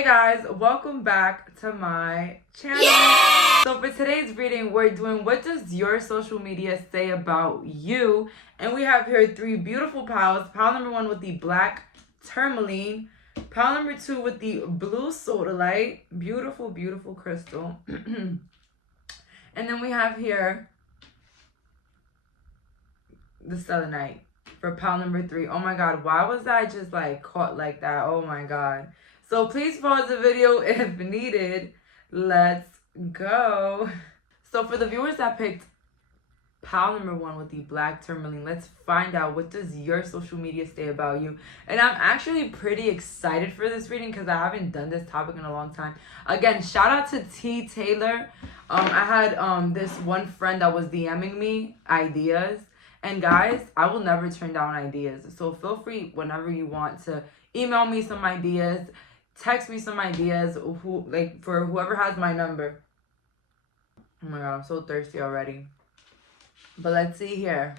Hey guys, welcome back to my channel. Yeah! So for today's reading, we're doing what does your social media say about you? And we have here three beautiful piles. Pile number 1 with the black tourmaline. Pile number 2 with the blue sodalite. Beautiful, beautiful crystal. And then we have here the selenite for pile number 3. Oh my god, why was I just like caught like that? Oh my god. So please pause the video if needed. Let's go. So for the viewers that picked pile number 1 with the black tourmaline, let's find out what does your social media say about you. And I'm actually pretty excited for this reading because I haven't done this topic in a long time. Again, shout out to T. Taylor. I had this one friend that was DMing me ideas. And guys, I will never turn down ideas. So feel free whenever you want to email me some ideas. Text me some ideas, for whoever has my number. Oh my god, I'm so thirsty already. But let's see here.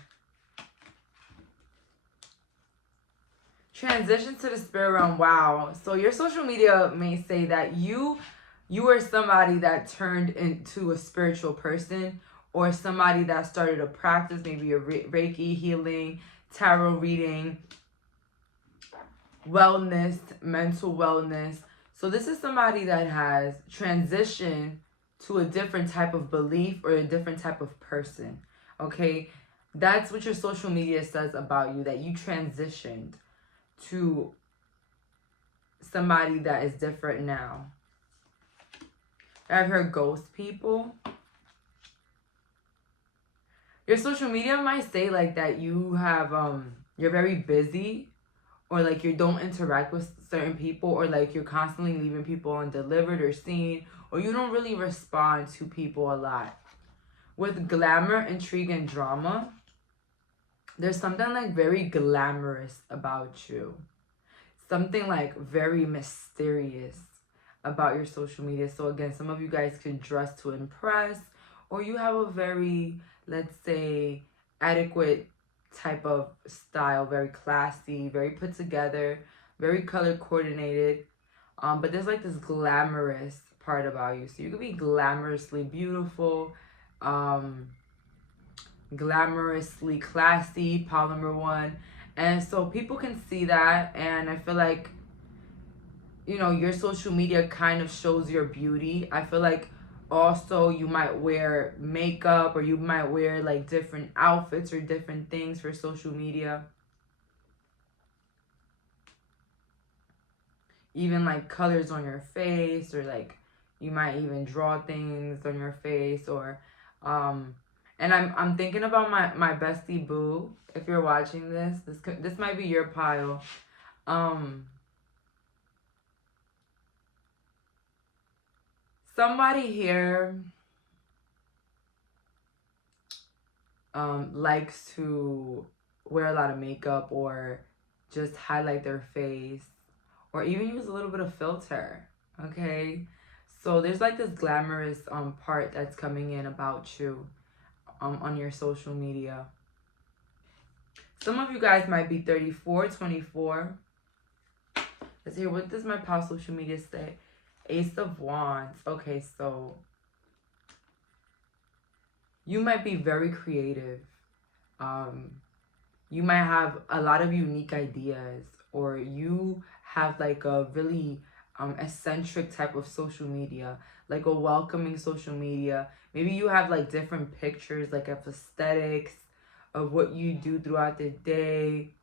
Transition to the spirit realm. Wow. So your social media may say that you are somebody that turned into a spiritual person, or somebody that started a practice, maybe a Reiki healing, tarot reading, wellness, mental wellness. So this is somebody that has transitioned to a different type of belief or a different type of person. Okay, that's what your social media says about you, that you transitioned to somebody that is different now. I've heard ghost people. Your social media might say like that you have you're very busy, or like you don't interact with certain people, or like you're constantly leaving people undelivered or seen, or you don't really respond to people a lot. With glamour, intrigue, and drama, there's something like very glamorous about you. Something like very mysterious about your social media. So again, some of you guys can dress to impress, or you have a very, let's say, adequate type of style, very classy, very put together, very color coordinated, but there's like this glamorous part about you. So you could be glamorously beautiful, glamorously classy, pile number 1, and so people can see that. And I feel like, you know, your social media kind of shows your beauty. I feel like also you might wear makeup, or you might wear like different outfits or different things for social media. Even like colors on your face, or like you might even draw things on your face, or and I'm thinking about my bestie boo. If you're watching this might be your pile. Somebody here likes to wear a lot of makeup, or just highlight their face, or even use a little bit of filter. Okay, so there's like this glamorous part that's coming in about you on your social media. Some of you guys might be 34, 24. Let's hear, what does my past social media say? Ace of Wands. Okay, so you might be very creative. You might have a lot of unique ideas, or you have like a really eccentric type of social media, like a welcoming social media. Maybe you have like different pictures, like of aesthetics of what you do throughout the day.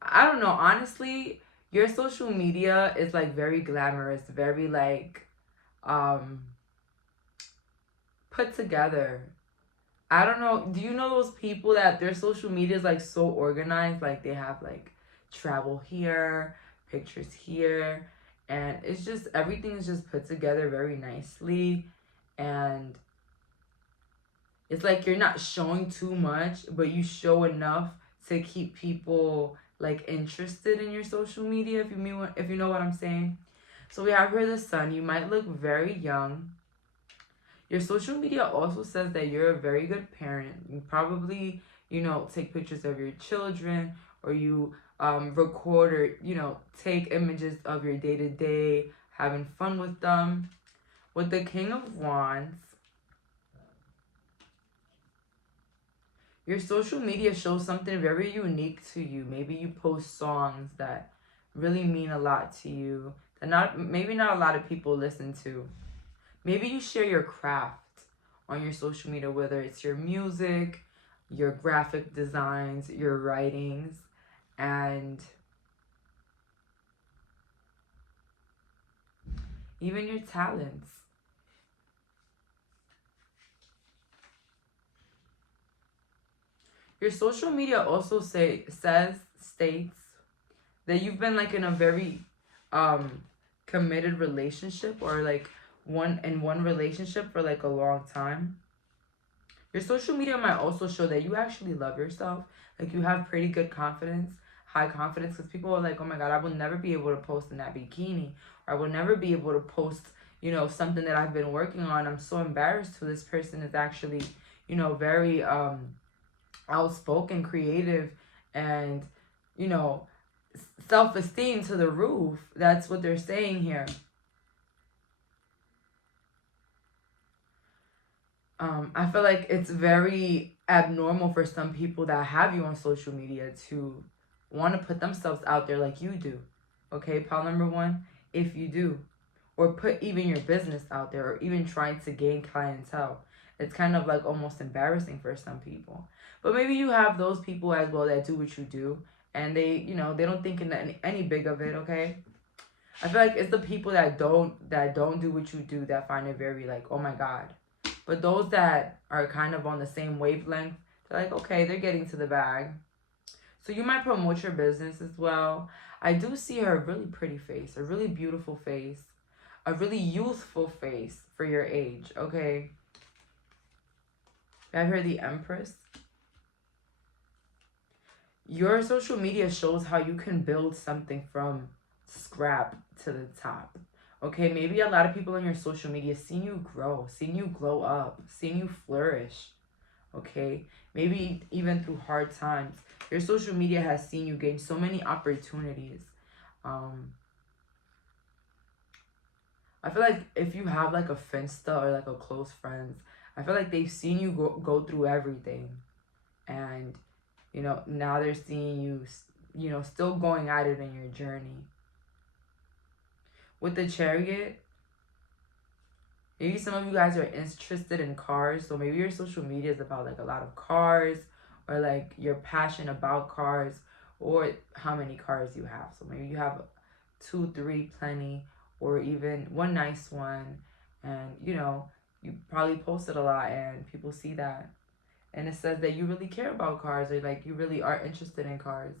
I don't know, honestly, your social media is like very glamorous, very like put together. I don't know, do you know those people that their social media is like so organized? Like they have like travel here, pictures here, and it's just, everything is just put together very nicely. And it's like you're not showing too much, but you show enough to keep people like interested in your social media, if you know what I'm saying. So we have here the sun. You might look very young. Your social media also says that you're a very good parent. You probably, you know, take pictures of your children, or you record, or, you know, take images of your day-to-day having fun with them. With the King of Wands, your social media shows something very unique to you. Maybe you post songs that really mean a lot to you, that maybe not a lot of people listen to. Maybe you share your craft on your social media, whether it's your music, your graphic designs, your writings, and even your talents. Your social media also states that you've been like in a very committed relationship, or like one relationship for like a long time. Your social media might also show that you actually love yourself. Like you have pretty good confidence, high confidence, because people are like, oh my God, I will never be able to post in that bikini, or I will never be able to post, you know, something that I've been working on. I'm so embarrassed to this person is actually, you know, very outspoken, creative, and, you know, self-esteem to the roof. That's what they're saying here. I feel like it's very abnormal for some people that have you on social media to want to put themselves out there like you do. Okay, pile number one, if you do, or put even your business out there, or even trying to gain clientele. It's kind of like almost embarrassing for some people. But maybe you have those people as well that do what you do, and they, you know, they don't think any big of it, okay? I feel like it's the people that don't do what you do that find it very like, oh my God. But those that are kind of on the same wavelength, they're like, okay, they're getting to the bag. So you might promote your business as well. I do see her a really pretty face, a really beautiful face, a really youthful face for your age, okay? I have her the Empress. Your social media shows how you can build something from scrap to the top. Okay, maybe a lot of people on your social media seen you grow, seen you glow up, seen you flourish. Okay, maybe even through hard times. Your social media has seen you gain so many opportunities. I feel like if you have like a Finsta or like a close friends, I feel like they've seen you go through everything. And, you know, now they're seeing you, you know, still going at it in your journey. With the Chariot, maybe some of you guys are interested in cars. So maybe your social media is about like a lot of cars, or like your passion about cars, or how many cars you have. So maybe you have 2, 3, plenty, or even one nice one. And, you know, you probably post it a lot and people see that. And it says that you really care about cars, or like you really are interested in cars.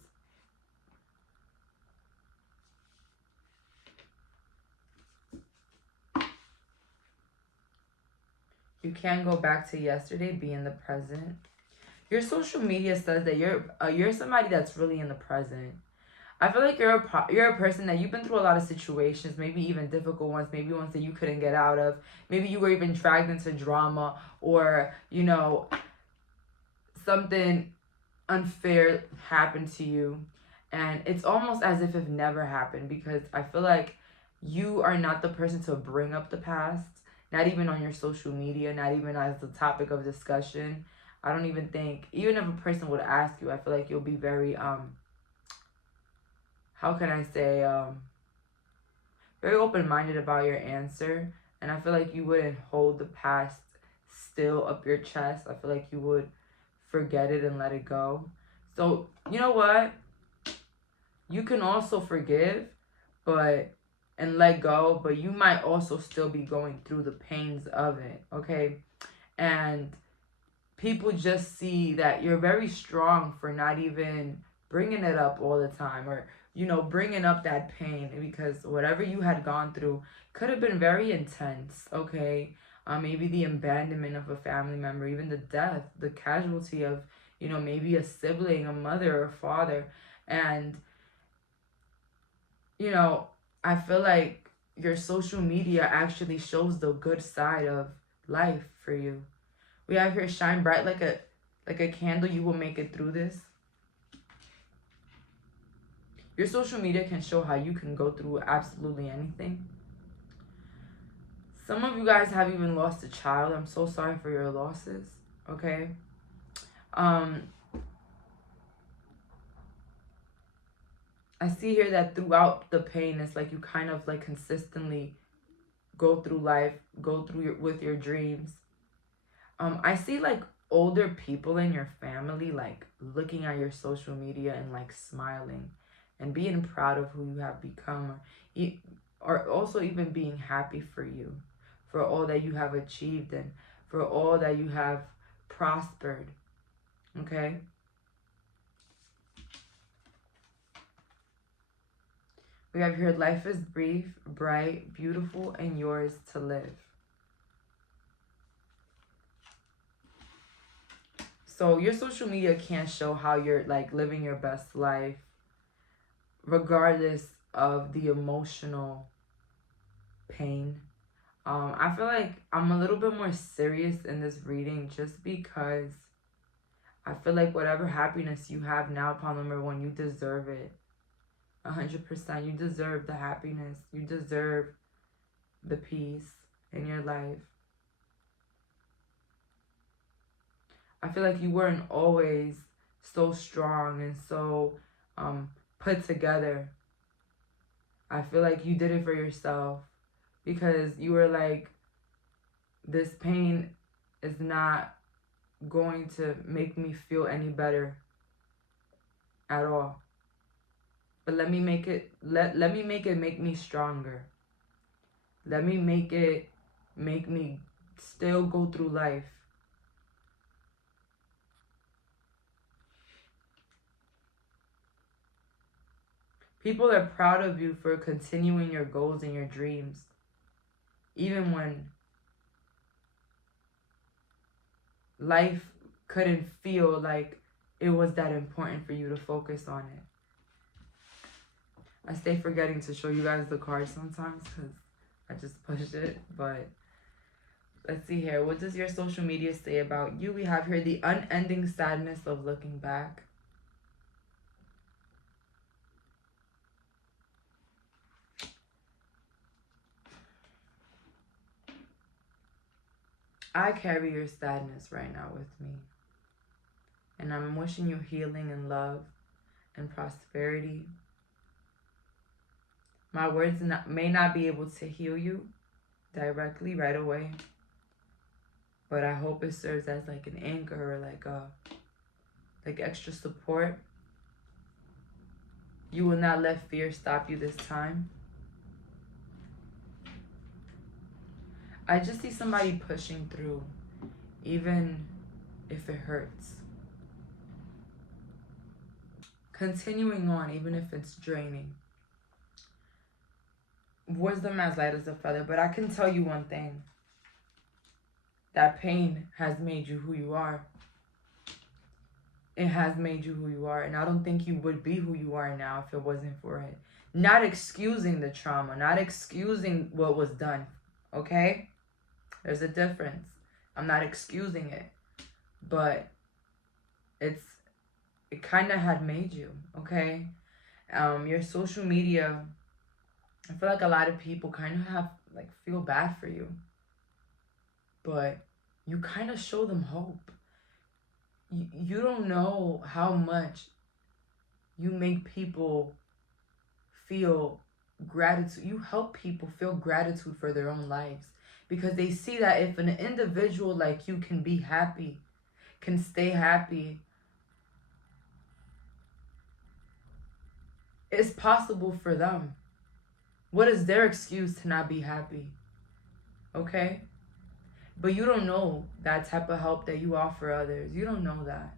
You can go back to yesterday, be in the present. Your social media says that you're somebody that's really in the present. I feel like you're a person that you've been through a lot of situations, maybe even difficult ones, maybe ones that you couldn't get out of. Maybe you were even dragged into drama, or, you know, something unfair happened to you. And it's almost as if it never happened, because I feel like you are not the person to bring up the past, not even on your social media, not even as the topic of discussion. I don't even think, even if a person would ask you, I feel like you'll be very, how can I say, very open-minded about your answer. And I feel like you wouldn't hold the past still up your chest. I feel like you would forget it and let it go. So, you know what? You can also forgive, and let go, but you might also still be going through the pains of it, okay? And people just see that you're very strong for not even bringing it up all the time, or, you know, bringing up that pain, because whatever you had gone through could have been very intense, okay? Maybe the abandonment of a family member, even the death, the casualty of, you know, maybe a sibling, a mother or father. And, you know, I feel like your social media actually shows the good side of life for you. We have here, shine bright like a candle, you will make it through this. Your social media can show how you can go through absolutely anything. Some of you guys have even lost a child. I'm so sorry for your losses, okay? I see here that throughout the pain, it's like you kind of like consistently go through life, go through with your dreams. I see like older people in your family like looking at your social media and like smiling and being proud of who you have become, or also even being happy for you, for all that you have achieved and for all that you have prospered, okay? We have here, life is brief, bright, beautiful, and yours to live. So your social media can't show how you're like living your best life, regardless of the emotional pain. I feel like I'm a little bit more serious in this reading just because I feel like whatever happiness you have now, Pawn number 1, you deserve it. 100%. You deserve the happiness. You deserve the peace in your life. I feel like you weren't always so strong and so put together. I feel like you did it for yourself because you were like, this pain is not going to make me feel any better at all. But let me make it make me stronger. Let me make it make me still go through life. People are proud of you for continuing your goals and your dreams, even when life couldn't feel like it was that important for you to focus on it. I stay forgetting to show you guys the cards sometimes because I just pushed it, but let's see here. What does your social media say about you? We have here the unending sadness of looking back. I carry your sadness right now with me. And I'm wishing you healing and love and prosperity. My words may not be able to heal you directly right away, but I hope it serves as like an anchor or like extra support. You will not let fear stop you this time. I just see somebody pushing through, even if it hurts. Continuing on, even if it's draining. Wisdom as light as a feather, but I can tell you one thing. That pain has made you who you are. It has made you who you are, and I don't think you would be who you are now if it wasn't for it. Not excusing the trauma, not excusing what was done, okay? There's a difference. I'm not excusing it, but it kind of had made you, okay? Your social media, I feel like a lot of people kind of have like feel bad for you, but you kind of show them hope. You don't know how much you make people feel gratitude. You help people feel gratitude for their own lives because they see that if an individual like you can be happy, can stay happy, it's possible for them. What is their excuse to not be happy? Okay? But you don't know that type of help that you offer others. You don't know that.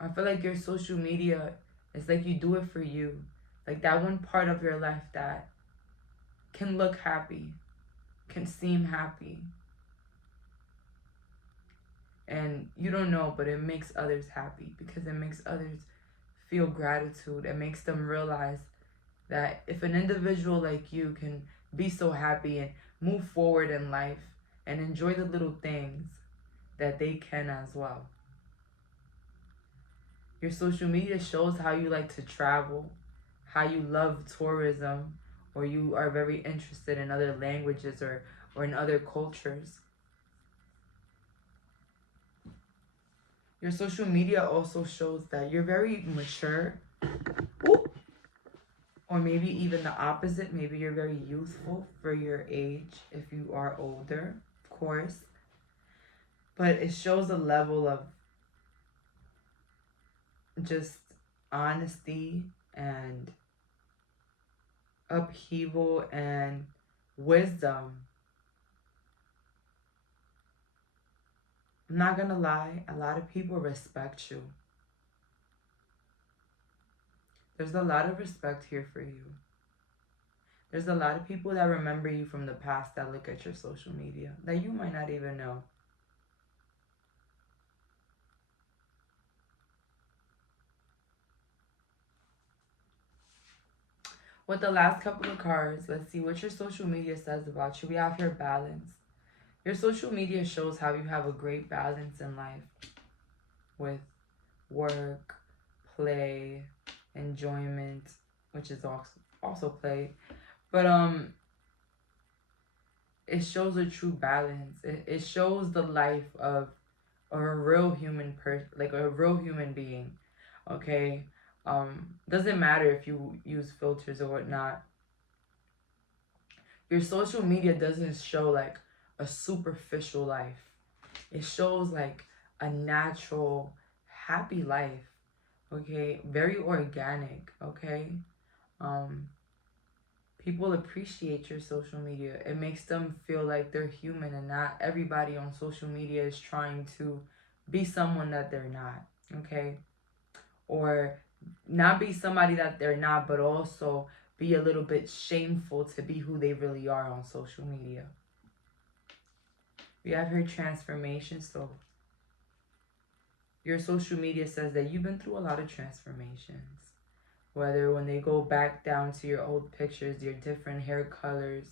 I feel like your social media, it's like you do it for you. Like that one part of your life that can look happy, can seem happy. And you don't know, but it makes others happy because it makes others feel gratitude. It makes them realize that if an individual like you can be so happy and move forward in life and enjoy the little things, that they can as well. Your social media shows how you like to travel, how you love tourism, or you are very interested in other languages or in other cultures. Your social media also shows that you're very mature. Ooh. Or maybe even the opposite. Maybe you're very youthful for your age if you are older, of course. But it shows a level of just honesty and upheaval and wisdom. I'm not gonna lie, a lot of people respect you. There's a lot of respect here for you. There's a lot of people that remember you from the past that look at your social media that you might not even know. With the last couple of cards, let's see what your social media says about you. We have here balance. Your social media shows how you have a great balance in life with work, play, enjoyment, which is also play. But it shows a true balance. It shows the life of a real human person, like a real human being. Okay? Doesn't matter if you use filters or whatnot. Your social media doesn't show like a superficial life. It shows like a natural, happy life. Okay? Very organic. Okay? People appreciate your social media. It makes them feel like they're human, and not everybody on social media is trying to be someone that they're not. Okay? Or not be somebody that they're not, but also be a little bit shameful to be who they really are on social media. We have here transformation. So your social media says that you've been through a lot of transformations. Whether when they go back down to your old pictures, your different hair colors,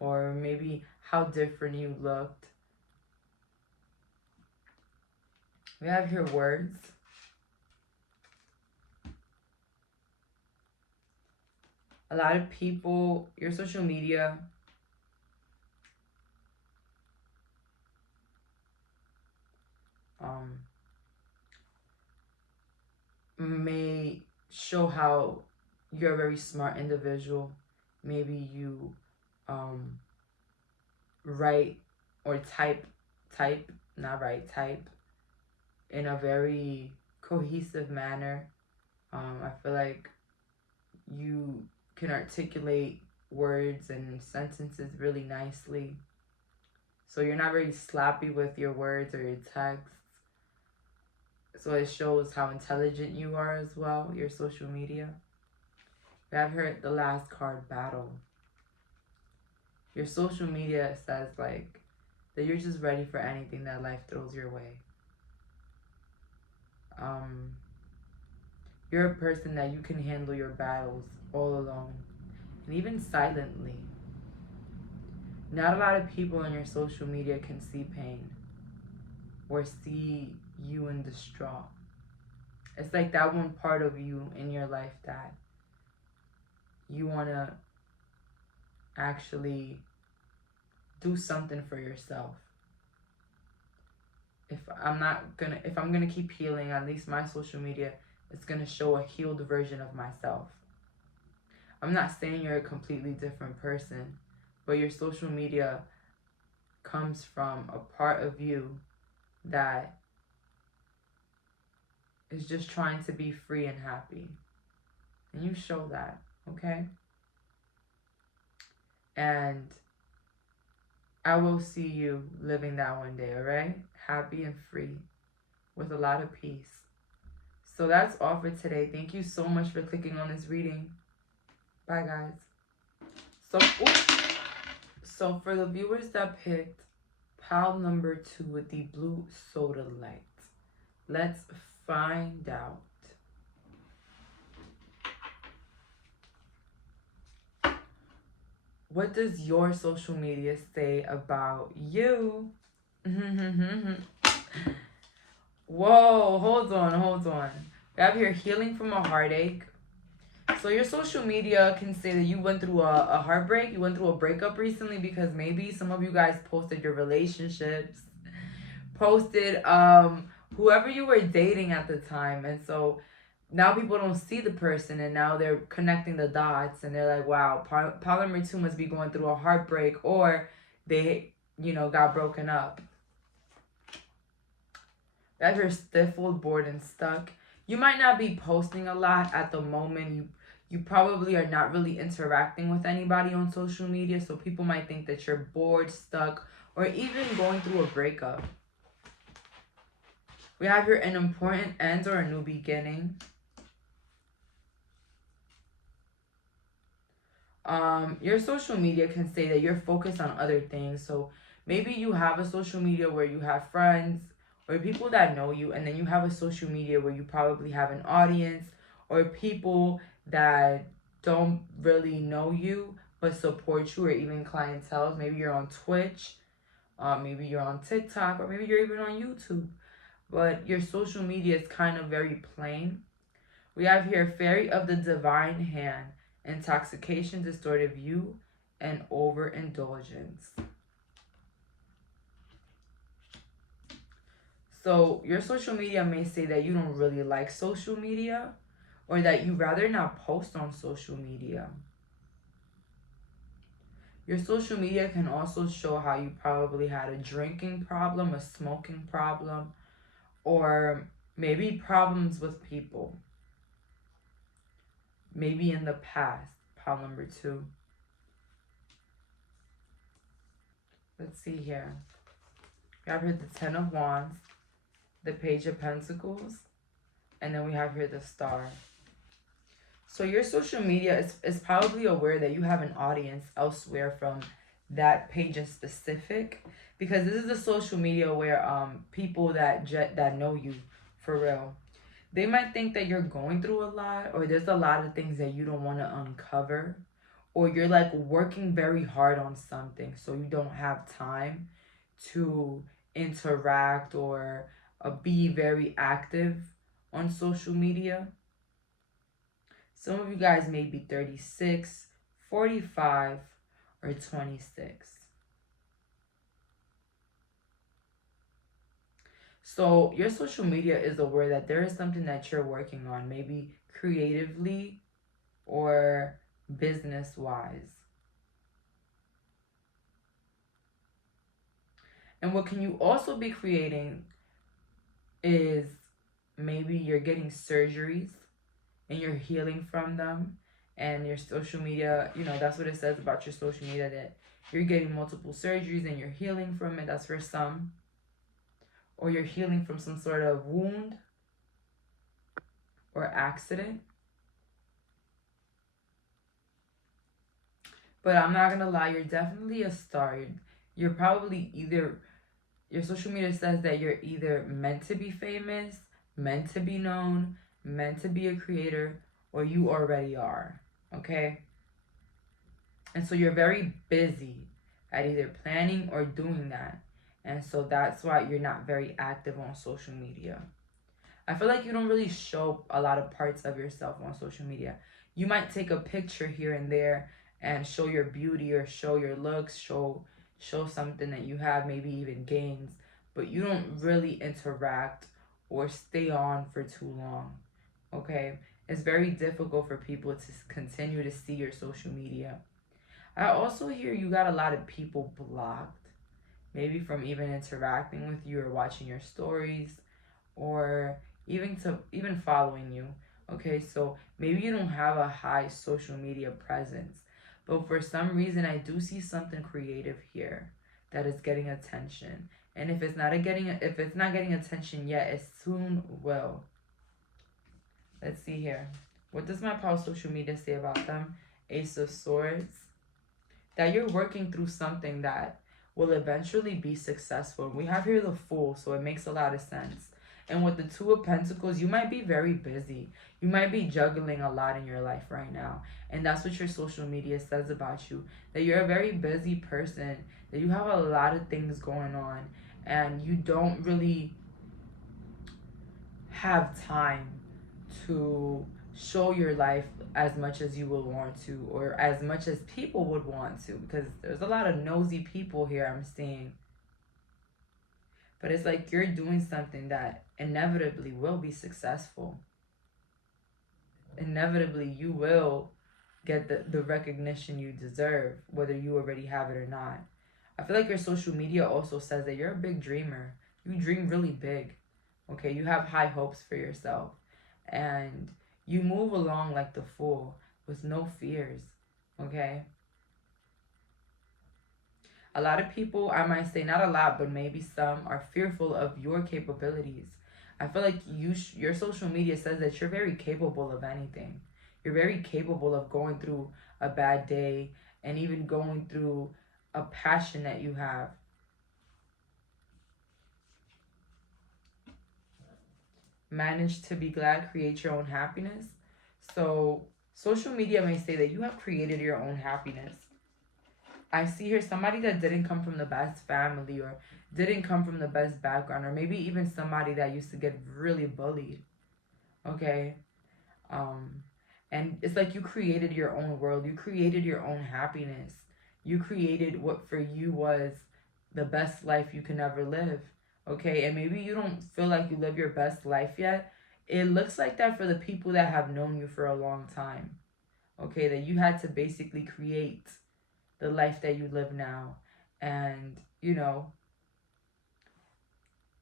or maybe how different you looked. We have here words. A lot of people, your social media may show how you're a very smart individual. Maybe you write or type in a very cohesive manner. I feel like you can articulate words and sentences really nicely. So you're not very sloppy with your words or your texts. So it shows how intelligent you are as well, your social media. We have heard the last card, battle. Your social media says like that you're just ready for anything that life throws your way. You're a person that you can handle your battles all alone and even silently. Not a lot of people on your social media can see pain or see you in distraught. It's like that one part of you in your life that you want to actually do something for yourself. If I'm gonna keep healing, at least my social media is gonna show a healed version of myself. I'm not saying you're a completely different person, but your social media comes from a part of you that is just trying to be free and happy. And you show that, okay? And I will see you living that one day, all right? Happy and free with a lot of peace. So that's all for today. Thank you so much for clicking on this reading. Bye, guys. So for the viewers that picked pile number 2 with the blue soda light, let's find out. What does your social media say about you? Whoa, hold on. We have here healing from a heartache. So your social media can say that you went through a heartbreak, you went through a breakup recently, because maybe some of you guys posted your relationships, posted whoever you were dating at the time. And so now people don't see the person, and now they're connecting the dots, and they're like, wow, pile number 2 must be going through a heartbreak, or they, got broken up. That you're stifled, bored, and stuck. You might not be posting a lot at the moment. You probably are not really interacting with anybody on social media, so people might think that you're bored, stuck, or even going through a breakup. We have here an important end or a new beginning. Your social media can say that you're focused on other things. So maybe you have a social media where you have friends or people that know you, and then you have a social media where you probably have an audience or people that don't really know you but support you, or even clientele. Maybe you're on Twitch, maybe you're on TikTok, or maybe you're even on YouTube, but your social media is kind of very plain. We have here Fairy of the Divine Hand, intoxication, distorted view, and overindulgence. So your social media may say that you don't really like social media, or that you rather not post on social media. Your social media can also show how you probably had a drinking problem, a smoking problem, or maybe problems with people. Maybe in the past. Pile number 2. Let's see here. We have here the 10 of Wands, the Page of Pentacles, and then we have here the Star. So your social media is probably aware that you have an audience elsewhere from that page in specific, because this is the social media where people that know you for real, they might think that you're going through a lot, or there's a lot of things that you don't want to uncover, or you're like working very hard on something, so you don't have time to interact or be very active on social media. Some of you guys may be 36, 45, or 26. So your social media is aware that there is something that you're working on, maybe creatively or business-wise. And what can you also be creating is maybe you're getting surgeries and you're healing from them. And your social media, that's what it says about your social media, that you're getting multiple surgeries and you're healing from it. That's for some. Or you're healing from some sort of wound or accident. But I'm not gonna lie, you're definitely a star. You're probably either, your social media says that you're either meant to be famous, meant to be known, meant to be a creator, or you already are, okay? And so you're very busy at either planning or doing that. And so that's why you're not very active on social media. I feel like you don't really show a lot of parts of yourself on social media. You might take a picture here and there and show your beauty or show your looks, show something that you have, maybe even gains, but you don't really interact or stay on for too long, okay? It's very difficult for people to continue to see your social media. I also hear you got a lot of people blocked, maybe from even interacting with you or watching your stories, or even following you. Okay, so maybe you don't have a high social media presence, but for some reason I do see something creative here that is getting attention. And if it's not getting attention yet, it soon will. Let's see here. What does my pal social media say about them? Ace of Swords. That you're working through something that will eventually be successful. We have here the Fool, so it makes a lot of sense. And with the Two of Pentacles, you might be very busy. You might be juggling a lot in your life right now. And that's what your social media says about you. That you're a very busy person. That you have a lot of things going on. And you don't really have time to show your life as much as you would want to, or as much as people would want to, because there's a lot of nosy people here I'm seeing. But it's like you're doing something that inevitably will be successful. Inevitably, you will get the recognition you deserve, whether you already have it or not. I feel like your social media also says that you're a big dreamer. You dream really big. Okay, you have high hopes for yourself. And you move along like the fool with no fears. Okay? A lot of people, I might say not a lot, but maybe some, are fearful of your capabilities. I feel like your social media says that you're very capable of anything. You're very capable of going through a bad day and even going through a passion that you have. Manage to be glad, create your own happiness. So social media may say that you have created your own happiness. I see here somebody that didn't come from the best family, or didn't come from the best background, or maybe even somebody that used to get really bullied. Okay? And it's like you created your own world. You created your own happiness. You created what for you was the best life you can ever live. Okay? And maybe you don't feel like you live your best life yet. It looks like that for the people that have known you for a long time. Okay? That you had to basically create the life that you live now. And, you know,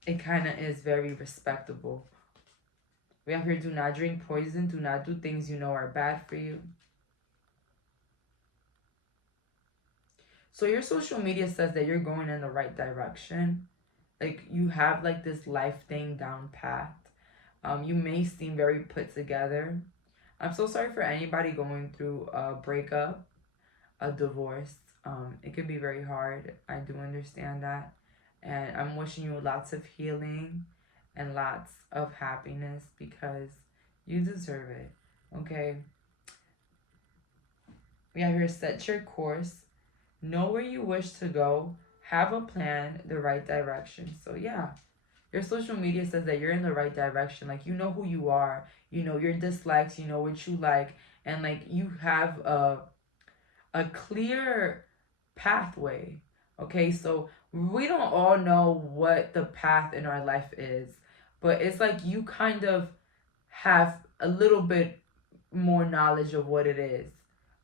it kind of is very respectable. We have here, do not drink poison. Do not do things you know are bad for you. So your social media says that you're going in the right direction. Like, you have like this life thing down pat. You may seem very put together. I'm so sorry for anybody going through a breakup, a divorce. It could be very hard. I do understand that. And I'm wishing you lots of healing and lots of happiness, because you deserve it. Okay? We have here, set your course. Know where you wish to go. Have a plan, the right direction. So yeah, your social media says that you're in the right direction. Like, you know who you are. You know your dislikes. You know what you like. And like, you have a clear pathway. Okay, so we don't all know what the path in our life is, but it's like you kind of have a little bit more knowledge of what it is,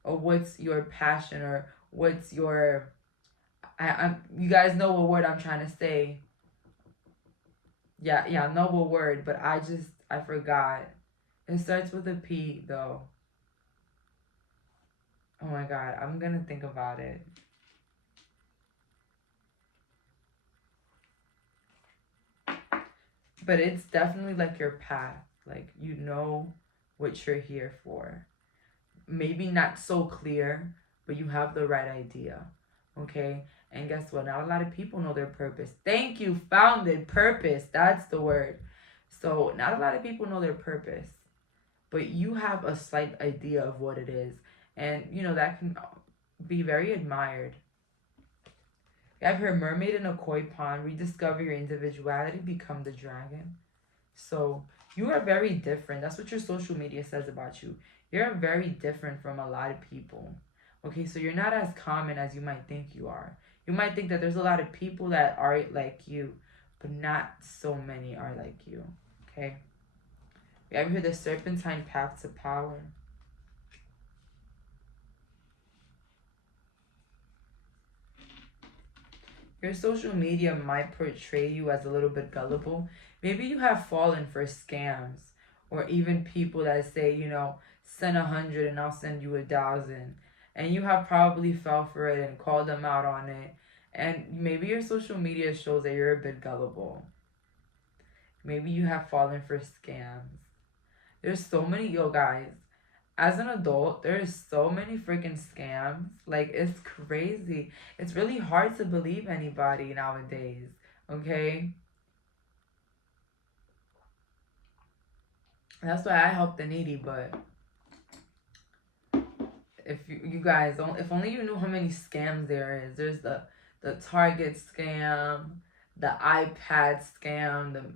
or what's your passion, or what's your you guys know what word I'm trying to say. Yeah, know what word, but I forgot. It starts with a P though. Oh my god, I'm gonna think about it. But it's definitely like your path. Like, you know what you're here for. Maybe not so clear, but you have the right idea. Okay? And guess what? Not a lot of people know their purpose. Thank you, founded purpose. That's the word. So, not a lot of people know their purpose, but you have a slight idea of what it is. And, you know, that can be very admired. You have her mermaid in a koi pond. Rediscover your individuality. Become the dragon. So you are very different. That's what your social media says about you. You're very different from a lot of people. Okay, so you're not as common as you might think you are. You might think that there's a lot of people that are like you, but not so many are like you. Okay? We have here the serpentine path to power. Your social media might portray you as a little bit gullible. Maybe you have fallen for scams, or even people that say, you know, send 100 and I'll send you 1,000. And you have probably fell for it and called them out on it. And maybe your social media shows that you're a bit gullible. Maybe you have fallen for scams. There's so many, yo guys, as an adult, there's so many freaking scams. Like, it's crazy. It's really hard to believe anybody nowadays. Okay? That's why I help the needy, but if you guys don't, if only you knew how many scams there is. There's the Target scam, the iPad scam,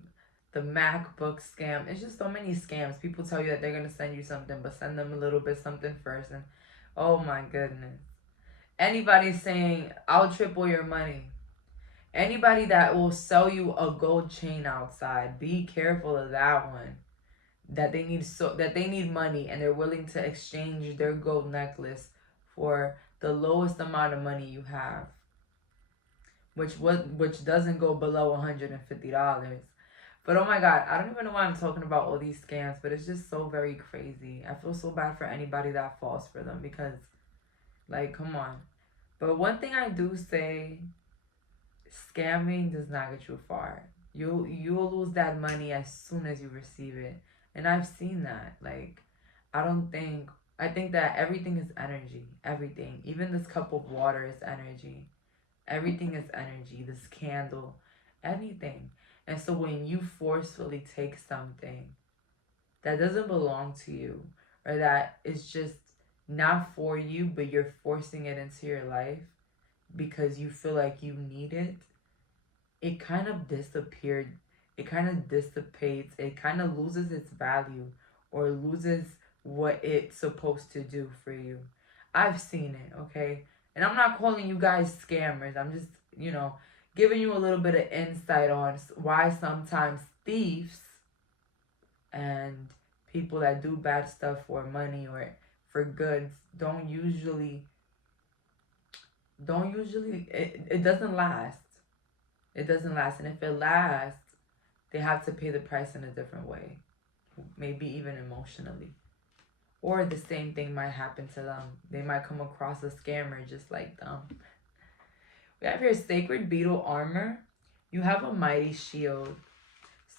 the MacBook scam. It's just so many scams. People tell you that they're going to send you something, but send them a little bit something first. And oh my goodness. Anybody saying, I'll triple your money. Anybody that will sell you a gold chain outside, be careful of that one. That they need money and they're willing to exchange their gold necklace for the lowest amount of money you have, which doesn't go below $150. But oh my God, I don't even know why I'm talking about all these scams, but it's just so very crazy. I feel so bad for anybody that falls for them because, like, come on. But one thing I do say, scamming does not get you far. You'll lose that money as soon as you receive it. And I've seen that. Like, I think that everything is energy. Everything. Even this cup of water is energy. Everything is energy. This candle, anything. And so when you forcefully take something that doesn't belong to you, or that is just not for you, but you're forcing it into your life because you feel like you need it, it kind of disappeared. It kind of dissipates. It kind of loses its value or loses what it's supposed to do for you. I've seen it, okay? And I'm not calling you guys scammers. I'm just, giving you a little bit of insight on why sometimes thieves and people that do bad stuff for money or for goods don't usually it doesn't last. It doesn't last. And if it lasts, they have to pay the price in a different way, maybe even emotionally. Or the same thing might happen to them. They might come across a scammer just like them. We have here sacred beetle armor. You have a mighty shield.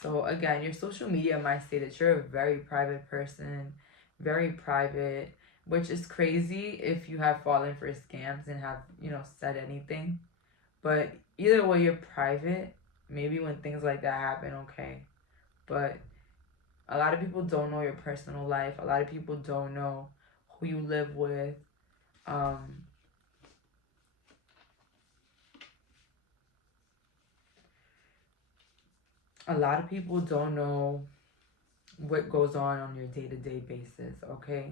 So again, your social media might say that you're a very private person, very private, which is crazy if you have fallen for scams and have, said anything. But either way, you're private. Maybe when things like that happen, okay. But a lot of people don't know your personal life. A lot of people don't know who you live with. A lot of people don't know what goes on your day-to-day basis, okay?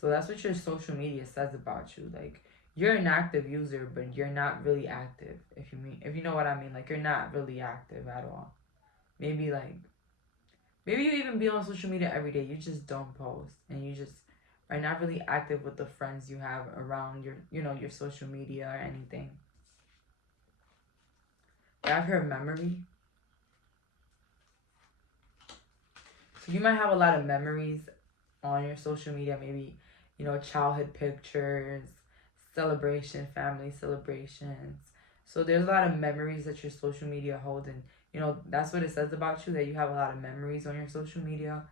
So that's what your social media says about you. Like, you're an active user, but you're not really active, if you know what I mean. Like, you're not really active at all. Maybe you even be on social media every day. You just don't post, and you just are not really active with the friends you have around your social media or anything. I've heard memory. So you might have a lot of memories on your social media, maybe, childhood pictures, celebration, family celebrations. So there's a lot of memories that your social media holds, and, that's what it says about you, that you have a lot of memories on your social media.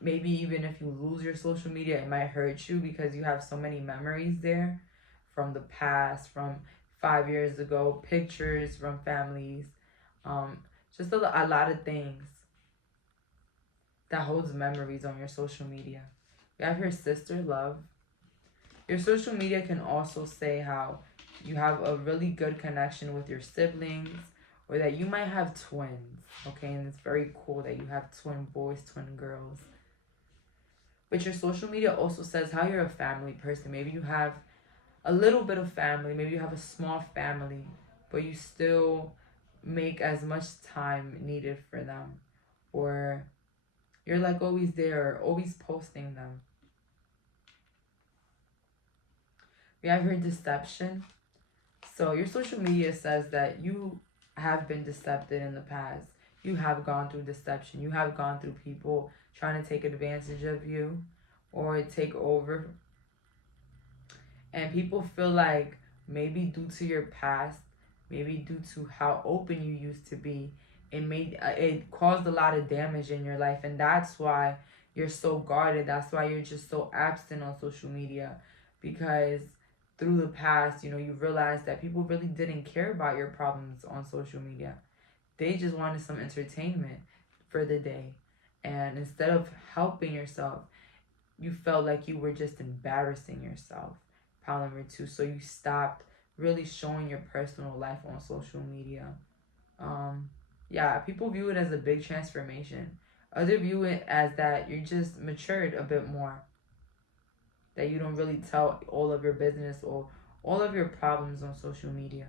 Maybe even if you lose your social media, it might hurt you because you have so many memories there from the past, from 5 years ago, pictures from families, just a lot of things that holds memories on your social media. We have here sister love. Your social media can also say how you have a really good connection with your siblings, or that you might have twins, okay? And it's very cool that you have twin boys, twin girls. But your social media also says how you're a family person. Maybe you have a little bit of family, maybe you have a small family, but you still make as much time needed for them, or you're like always there, always posting them. We have here deception. So your social media says that you have been decepted in the past. You have gone through deception. You have gone through people trying to take advantage of you or take over. And people feel like maybe due to your past, maybe due to how open you used to be, it caused a lot of damage in your life, and that's why you're so guarded. That's why you're just so absent on social media, because through the past, you realized that people really didn't care about your problems on social media. They just wanted some entertainment for the day, and instead of helping yourself, you felt like you were just embarrassing yourself. Pile number 2. So you stopped really showing your personal life on social media. Yeah, people view it as a big transformation. Others view it as that you're just matured a bit more. That you don't really tell all of your business or all of your problems on social media.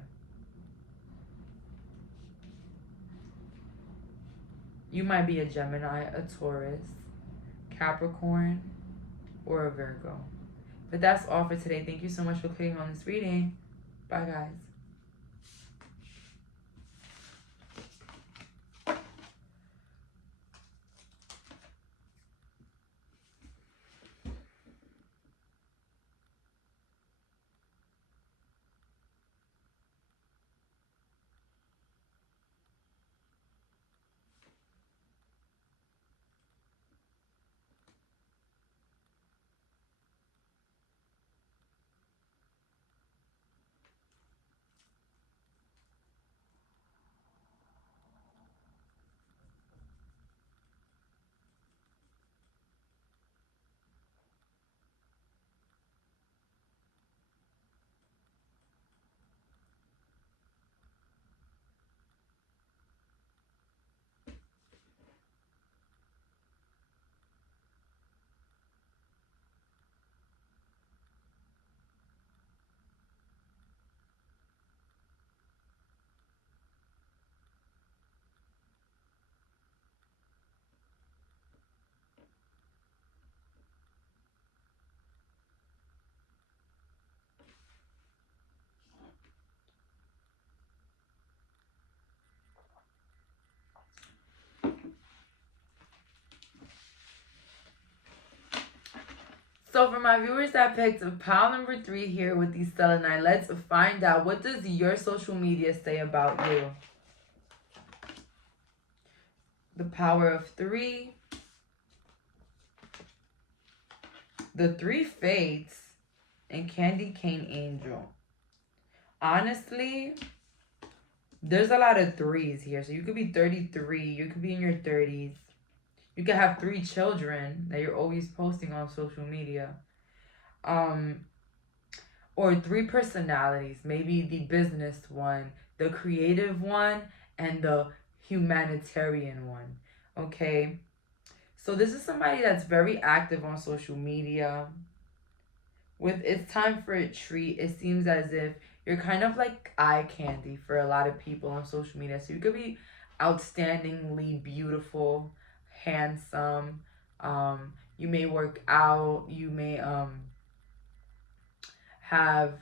You might be a Gemini, a Taurus, Capricorn, or a Virgo. But that's all for today. Thank you so much for clicking on this reading. Bye, guys. So for my viewers that picked pile number 3 here with these selenite, let's find out, what does your social media say about you? The Power of 3, the 3 Fates, and Candy Cane Angel. Honestly, there's a lot of 3s here. So you could be 33, you could be in your 30s. You could have 3 children that you're always posting on social media. Or 3 personalities. Maybe the business one, the creative one, and the humanitarian one. Okay? So this is somebody that's very active on social media. With It's Time for a Treat, it seems as if you're kind of like eye candy for a lot of people on social media. So you could be outstandingly beautiful, handsome. You may work out. You may have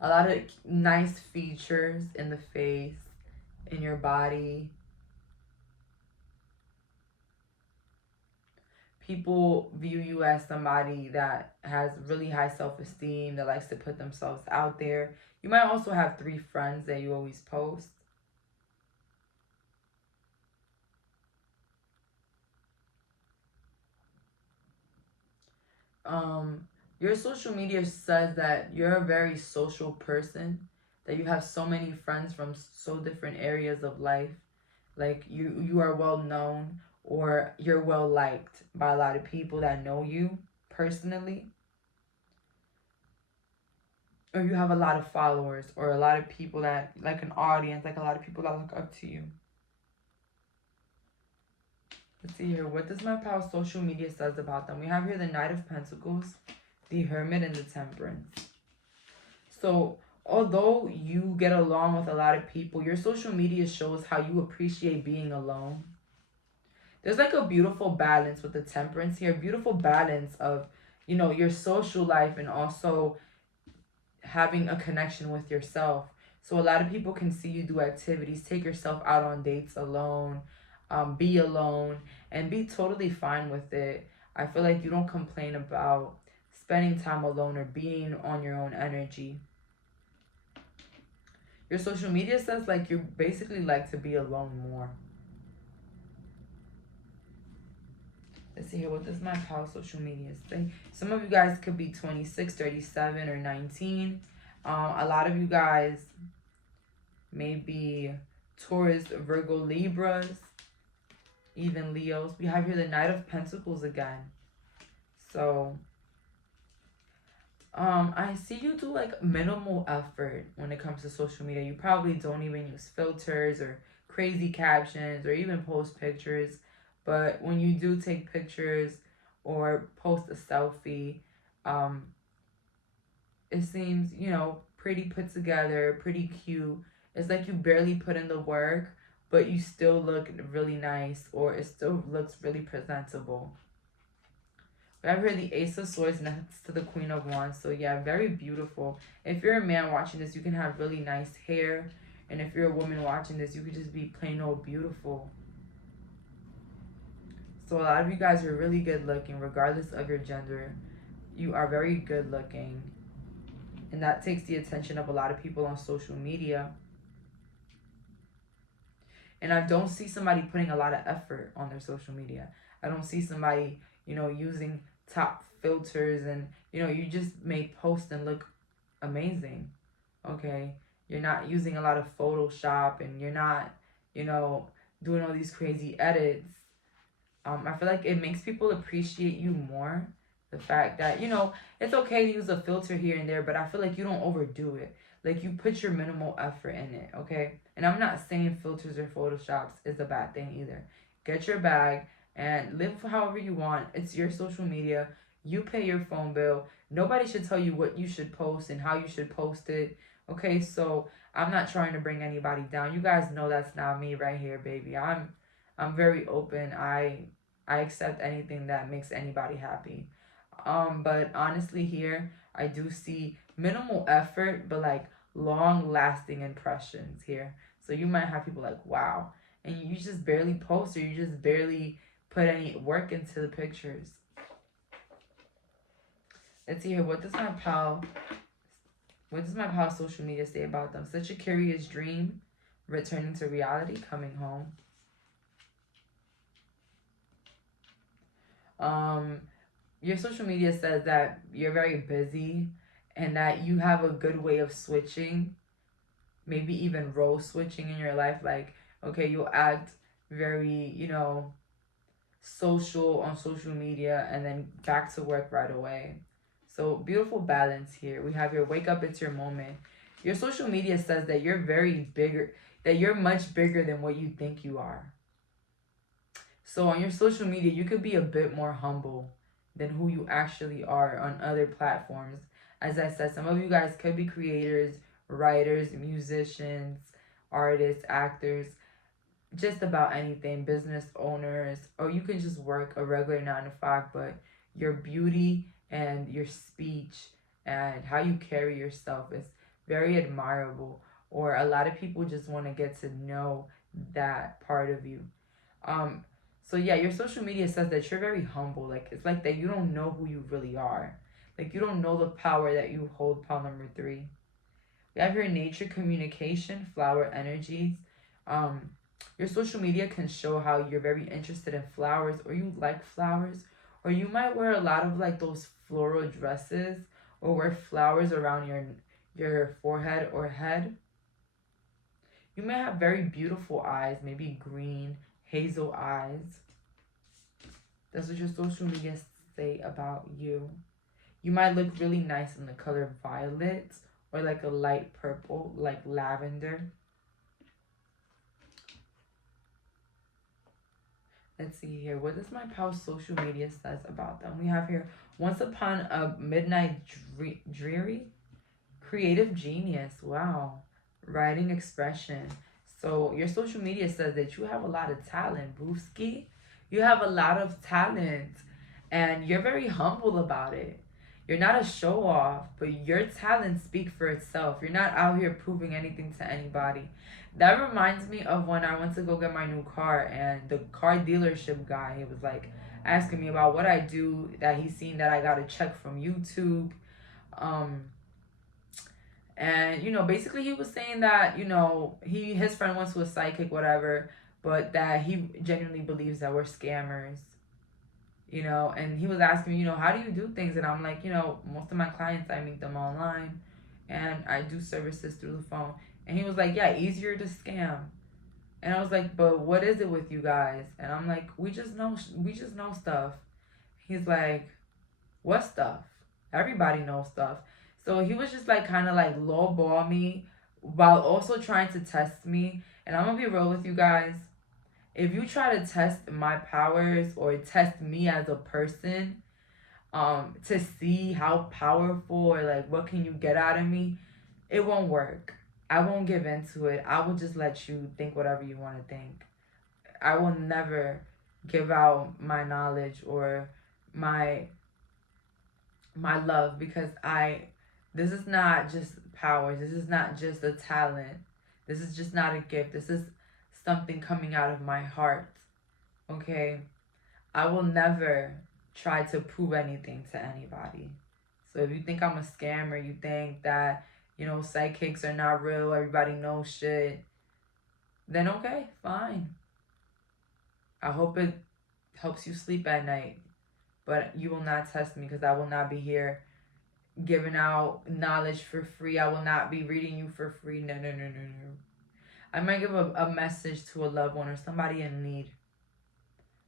a lot of nice features in the face, in your body. People view you as somebody that has really high self-esteem, that likes to put themselves out there. You might also have 3 friends that you always post. Your social media says that you're a very social person, that you have so many friends from so different areas of life. Like you are well known, or you're well liked by a lot of people that know you personally. Or you have a lot of followers, or a lot of people that, like an audience, like a lot of people that look up to you. Let's see here. What does my pal social media says about them? We have here the Knight of Pentacles, the Hermit, and the Temperance. So although you get along with a lot of people, your social media shows how you appreciate being alone. There's like a beautiful balance with the Temperance here. Beautiful balance of, you know, your social life and also having a connection with yourself. So a lot of people can see you do activities, take yourself out on dates alone, be alone, and be totally fine with it. I feel like you don't complain about spending time alone or being on your own energy. Your social media says like you basically like to be alone more. Let's see here. What does my pal social media say? Some of you guys could be 26, 37, or 19. A lot of you guys may be Taurus, Virgo, Libras, even Leos. We have here the Knight of Pentacles again. So I see you do like minimal effort when it comes to social media. You probably don't even use filters or crazy captions or even post pictures. But when you do take pictures or post a selfie, it seems, you know, pretty put together, pretty cute. It's like you barely put in the work, but you still look really nice, or it still looks really presentable. We have here the Ace of Swords next to the Queen of Wands. So yeah, very beautiful. If you're a man watching this, you can have really nice hair. And if you're a woman watching this, you could just be plain old beautiful. So a lot of you guys are really good looking, regardless of your gender. You are very good looking. And that takes the attention of a lot of people on social media. And I don't see somebody putting a lot of effort on their social media. I don't see somebody, you know, using top filters, and, you know, you just may post and look amazing. Okay? You're not using a lot of Photoshop, and you're not, you know, doing all these crazy edits. I feel like it makes people appreciate you more. The fact that, you know, it's okay to use a filter here and there, but I feel like you don't overdo it. Like, you put your minimal effort in it, okay? And I'm not saying filters or Photoshops is a bad thing either. Get your bag and live however you want. It's your social media. You pay your phone bill. Nobody should tell you what you should post and how you should post it. Okay, so I'm not trying to bring anybody down. You guys know that's not me right here, baby. I'm very open. I accept anything that makes anybody happy. But honestly here, I do see minimal effort, but like long lasting impressions here. So you might have people like, wow, and you just barely post, or you just barely put any work into the pictures. Let's see here. What does my pal social media say about them? Such a curious dream, returning to reality, coming home. Your social media says that you're very busy, and that you have a good way of switching, maybe even role switching in your life. Like, okay, you'll act very, you know, social on social media, and then back to work right away. So beautiful balance here. We have your wake up, it's your moment. Your social media says that you're very bigger, that you're much bigger than what you think you are. So on your social media, you could be a bit more humble than who you actually are on other platforms. As I said, some of you guys could be creators, writers, musicians, artists, actors, just about anything, business owners, or you can just work a regular 9 to 5, but your beauty and your speech and how you carry yourself is very admirable, or a lot of people just want to get to know that part of you. So yeah, your social media says that you're very humble. Like, it's like that you don't know who you really are. Like, you don't know the power that you hold, pile number 3. We have your nature, communication, flower energies. Your social media can show how you're very interested in flowers, or you like flowers, or you might wear a lot of like those floral dresses, or wear flowers around your forehead or head. You may have very beautiful eyes, maybe green, hazel eyes. That's what your social media say about you. You might look really nice in the color violet, or like a light purple, like lavender. Let's see here. What does my pal social media says about them? We have here, once upon a midnight dreary, creative genius. Wow. Writing expression. So your social media says that you have a lot of talent, Brewski. You have a lot of talent, and you're very humble about it. You're not a show off, but your talents speak for itself. You're not out here proving anything to anybody. That reminds me of when I went to go get my new car, and the car dealership guy, he was like asking me about what I do, that he's seen that I got a check from YouTube. And, you know, basically he was saying that, you know, his friend went to a psychic, whatever, but that he genuinely believes that we're scammers, you know. And he was asking me, you know, how do you do things? And I'm like, you know, most of my clients, I meet them online, and I do services through the phone. And he was like, yeah, easier to scam. And I was like, but what is it with you guys? And I'm like, we just know stuff. He's like, what stuff? Everybody knows stuff. So he was just like kind of like lowball me while also trying to test me. And I'm gonna be real with you guys. If you try to test my powers or test me as a person, to see how powerful or like what can you get out of me, it won't work. I won't give into it. I will just let you think whatever you want to think. I will never give out my knowledge or my love, because this is not just powers. This is not just a talent. This is just not a gift. This is something coming out of my heart. Okay? I will never try to prove anything to anybody. So if you think I'm a scammer, you think that, psychics are not real, everybody knows shit, then okay, fine. I hope it helps you sleep at night. But you will not test me, because I will not be here giving out knowledge for free. I will not be reading you for free. No, no, no, no, no. I might give a message to a loved one or somebody in need.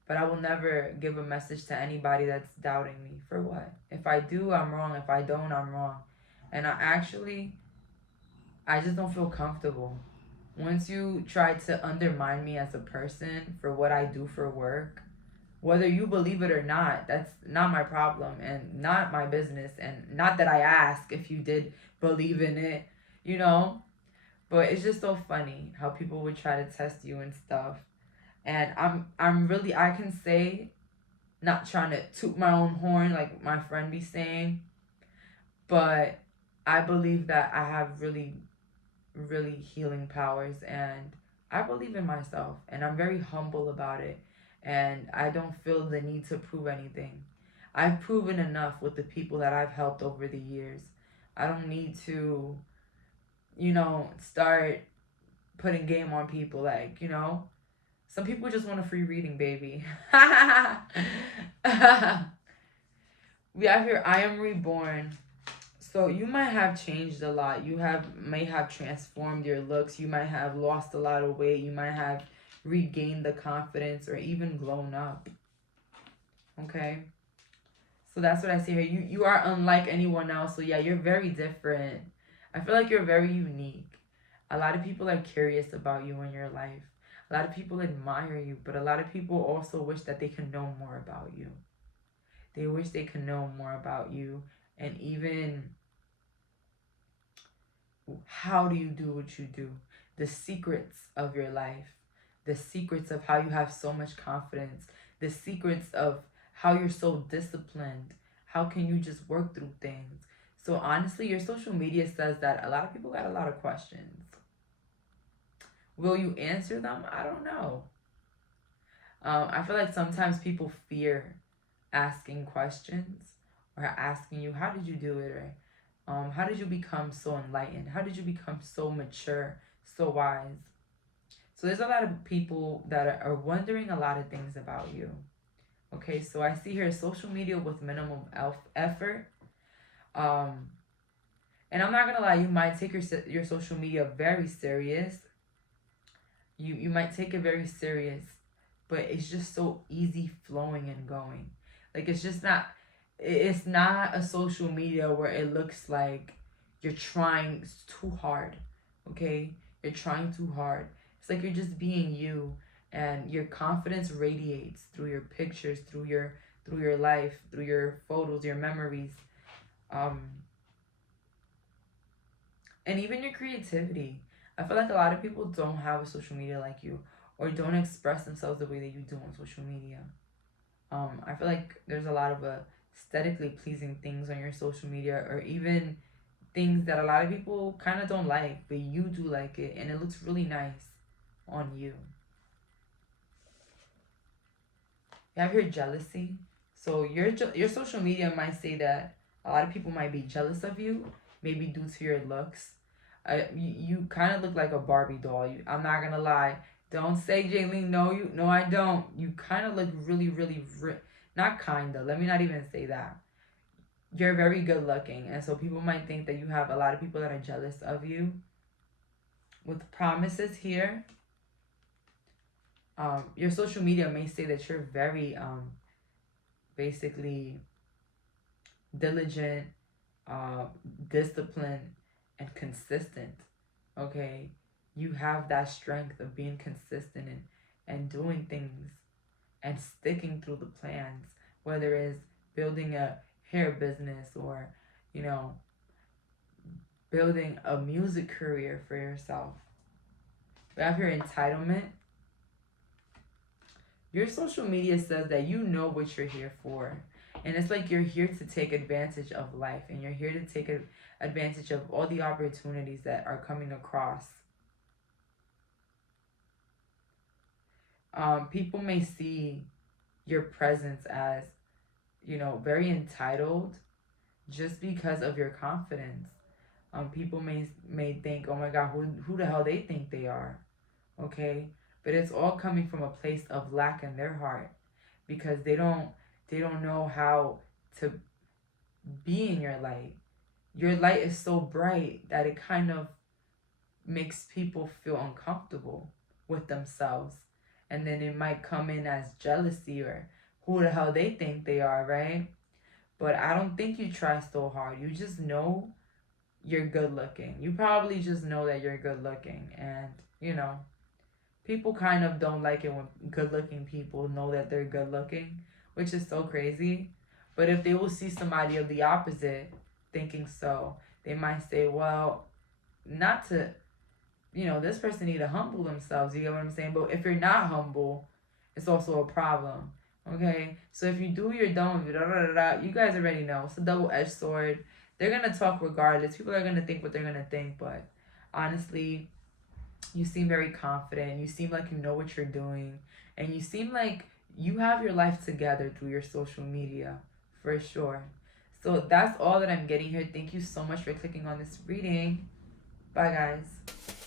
But I will never give a message to anybody that's doubting me. For what? If I do, I'm wrong. If I don't, I'm wrong. And I just don't feel comfortable. Once you try to undermine me as a person for what I do for work, whether you believe it or not, that's not my problem and not my business. And not that I ask if you did believe in it, But it's just so funny how people would try to test you and stuff. And I'm really, I can say, not trying to toot my own horn like my friend be saying, but I believe that I have really, really healing powers, and I believe in myself, and I'm very humble about it, and I don't feel the need to prove anything. I've proven enough with the people that I've helped over the years. I don't need to, start putting game on people, like, some people just want a free reading, baby. We have here, I am reborn. So you might have changed a lot. You may have transformed your looks. You might have lost a lot of weight. You might have regained the confidence or even grown up. Okay? So that's what I see here. You are unlike anyone else. So yeah, you're very different. I feel like you're very unique. A lot of people are curious about you in your life. A lot of people admire you, but a lot of people also wish that they can know more about you. They wish they could know more about you, and even how do you do what you do? The secrets of your life, the secrets of how you have so much confidence, the secrets of how you're so disciplined. How can you just work through things? So honestly, your social media says that a lot of people got a lot of questions. Will you answer them? I don't know. I feel like sometimes people fear asking questions or asking you, how did you do it? Or how did you become so enlightened? How did you become so mature, so wise? So there's a lot of people that are wondering a lot of things about you. Okay, so I see here social media with minimum effort. And I'm not gonna lie, you might take your social media very serious. You might take it very serious, but it's just so easy flowing and going. Like it's not a social media where it looks like you're trying too hard. Okay? You're trying too hard. It's like you're just being you, and your confidence radiates through your pictures, through your life, through your photos, your memories. And even your creativity. I feel like a lot of people don't have a social media like you, or don't express themselves the way that you do on social media. I feel like there's a lot of aesthetically pleasing things on your social media, or even things that a lot of people kind of don't like, but you do like it, and it looks really nice on you. You have your jealousy. So your social media might say that a lot of people might be jealous of you, maybe due to your looks. You kind of look like a Barbie doll. I'm not gonna lie. Don't say, Jayleen, no, I don't. You kind of look really, really, not kinda. Let me not even say that. You're very good looking, and so people might think that you have a lot of people that are jealous of you. With promises here, your social media may say that you're very, basically diligent, disciplined, and consistent. okay? You have that strength of being consistent and doing things and sticking through the plans, whether it's building a hair business or, you know, building a music career for yourself. We have your entitlement. Your social media says that you know what you're here for. And it's like you're here to take advantage of life, and you're here to take advantage of all the opportunities that are coming across. People may see your presence as, you know, very entitled just because of your confidence. People may think, oh my God, who the hell they think they are, okay? But it's all coming from a place of lack in their heart, because they don't know how to be in your light. Your light is so bright that it kind of makes people feel uncomfortable with themselves. And then it might come in as jealousy or who the hell they think they are, right? But I don't think you try so hard. You just know you're good looking. You probably just know that you're good looking. And, you know, people kind of don't like it when good looking people know that they're good looking, which is so crazy. But if they will see somebody of the opposite thinking so, they might say, well, not to, you know, this person need to humble themselves. You get what I'm saying? But if you're not humble, it's also a problem. Okay? So if you do, you're done with it. You guys already know. It's a double-edged sword. They're going to talk regardless. People are going to think what they're going to think. But honestly, you seem very confident. You seem like you know what you're doing. And you seem like you have your life together through your social media. For sure. So that's all that I'm getting here. Thank you so much for clicking on this reading. Bye, guys.